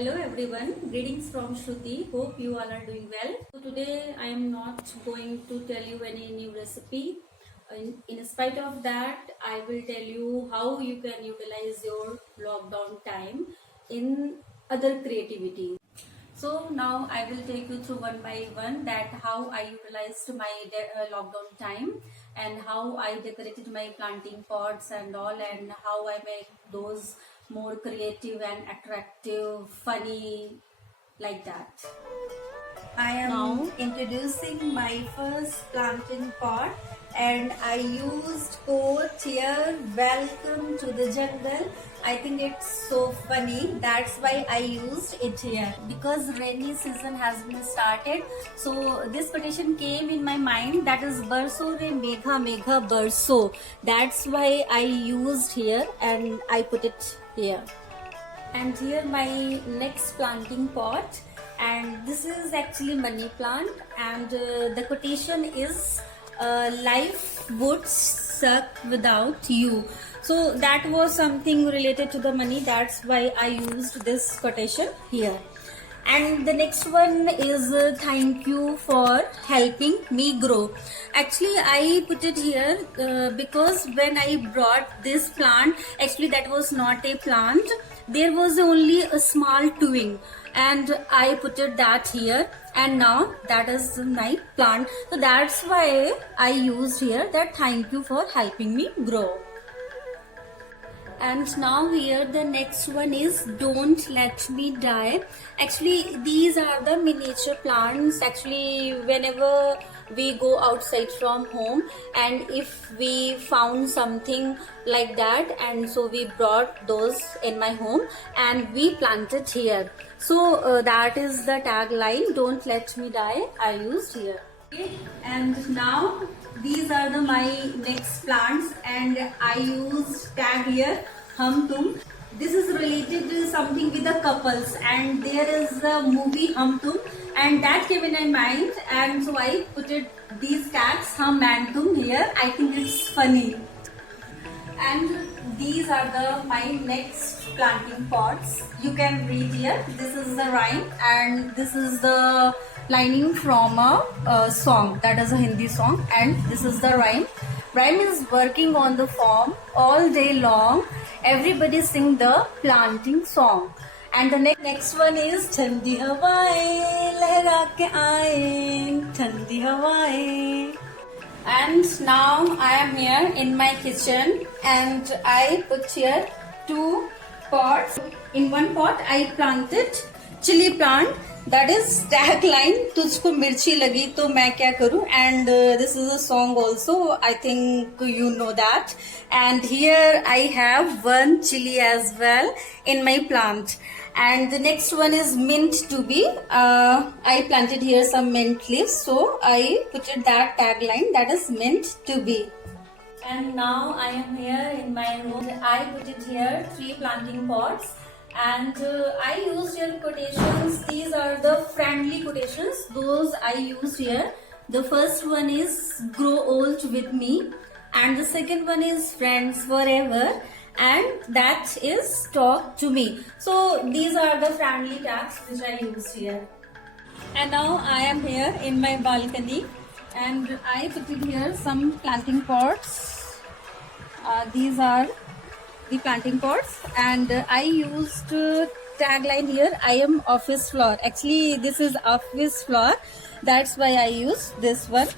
Hello everyone, greetings from Shruti. Hope you all are doing well. So today I am not going to tell you any new recipe. In spite of that, I will tell you how you can utilize your lockdown time in other creativity. So now I will take you through one by one that how I utilized my lockdown time and how I decorated my planting pots and all, and how I make those more creative and attractive, funny, like that. I am Now introducing my first planting pot, and I used quote here, welcome to the jungle. I think it's so funny, that's why I used it here. Because rainy season has been started, so this quotation came in my mind, that is Barso re megha megha barso. That's why I used here and I put it here. And here my next planting pot, and this is actually money plant, and the quotation is life would suck without you. So that was something related to the money, that's why I used this quotation here. And the next one is thank you for helping me grow. Actually I put it here because when I brought this plant, actually that was not a plant, there was only a small twig, and I put it that here, and now that is my plant. So that's why I used here that thank you for helping me grow. And now here the next one is don't let me die. Actually these are the miniature plants. Actually whenever we go outside from home, and if we found something like that, and so we brought those in my home and we planted here. So that is the tagline, don't let me die, I used here. Okay, and now these are my next plants, and I used tag here hum tum. This is related to something with the couples, and there is the movie Hum Tum, and that came in my mind, and so I put it these tags hum and tum here. I think it's funny. And these are my next planting pots. You can read here, this is the rhyme and this is the lining from a song, that is a Hindi song, and this is the rhyme. Rhyme is working on the form all day long, everybody sing the planting song. And the next one is ठंडी हवाएं लहरा के आए, ठंडी हवाएं. And now I am here in my kitchen, and I put here two pots. In one pot I planted chili plant, that is tagline तुझको मिर्ची लगी तो मैं क्या करूं, and this is a song also, I think you know that. And here I have one chili as well in my plant. And the next one is mint to be. I planted here some mint leaves, so I put it that tagline, that is mint to be. And now I am here in my room. I put it here 3 planting pots, and I used here quotations. These are the friendly quotations, those I used here. The first one is grow old with me, and the second one is friends forever, and that is talk to me. So these are the friendly tags which I used here. And now I am here in my balcony, and I put it here some planting pots. These are the planting pots, and I used tagline here, I am office floor. Actually this is office floor, that's why I use this one.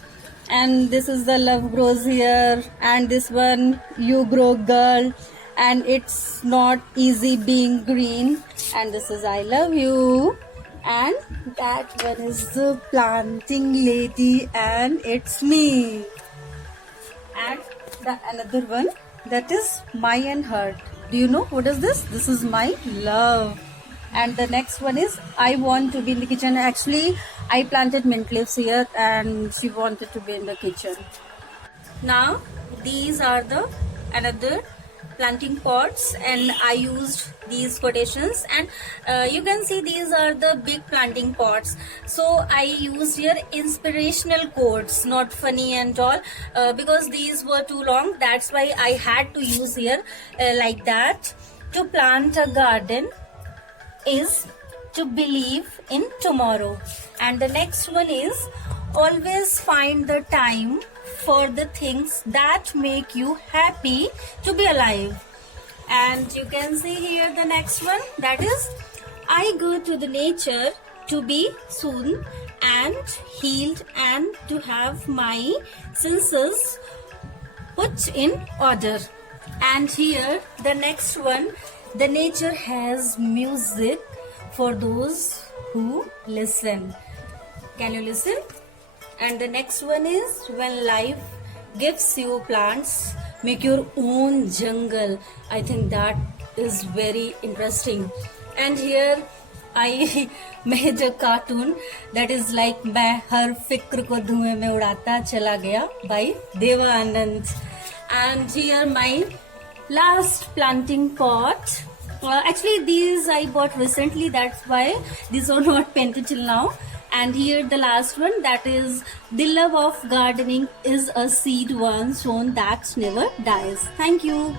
And this is the love grows here, and this one you grow girl, and it's not easy being green, and this is I love you. And that one is the planting lady, and it's me. And the another one, that is my and heart. Do you know what is this? This is my love. And the next one is I want to be in the kitchen. Actually I planted mint leaves here, and she wanted to be in the kitchen. Now these are the another planting pots, and I used these quotations, and you can see these are the big planting pots. So I used here inspirational quotes, not funny and all, because these were too long, that's why I had to use here like that. To plant a garden is to believe in tomorrow. And the next one is always find the time for the things that make you happy to be alive. And you can see here the next one, that is I go to the nature to be soothed and healed and to have my senses put in order. And here the next one, the nature has music for those who listen. Can you listen? And the next one is when life gives you plants, make your own jungle. I think that is very interesting. And here I made a cartoon that is like मैं हर फिक्र को धुएं में उड़ाता चला गया by Deva Anand. And here my last planting pot. Actually these I bought recently, that's why these are not painted till now. And here the last one, that is the love of gardening is a seed once sown that never dies. Thank you.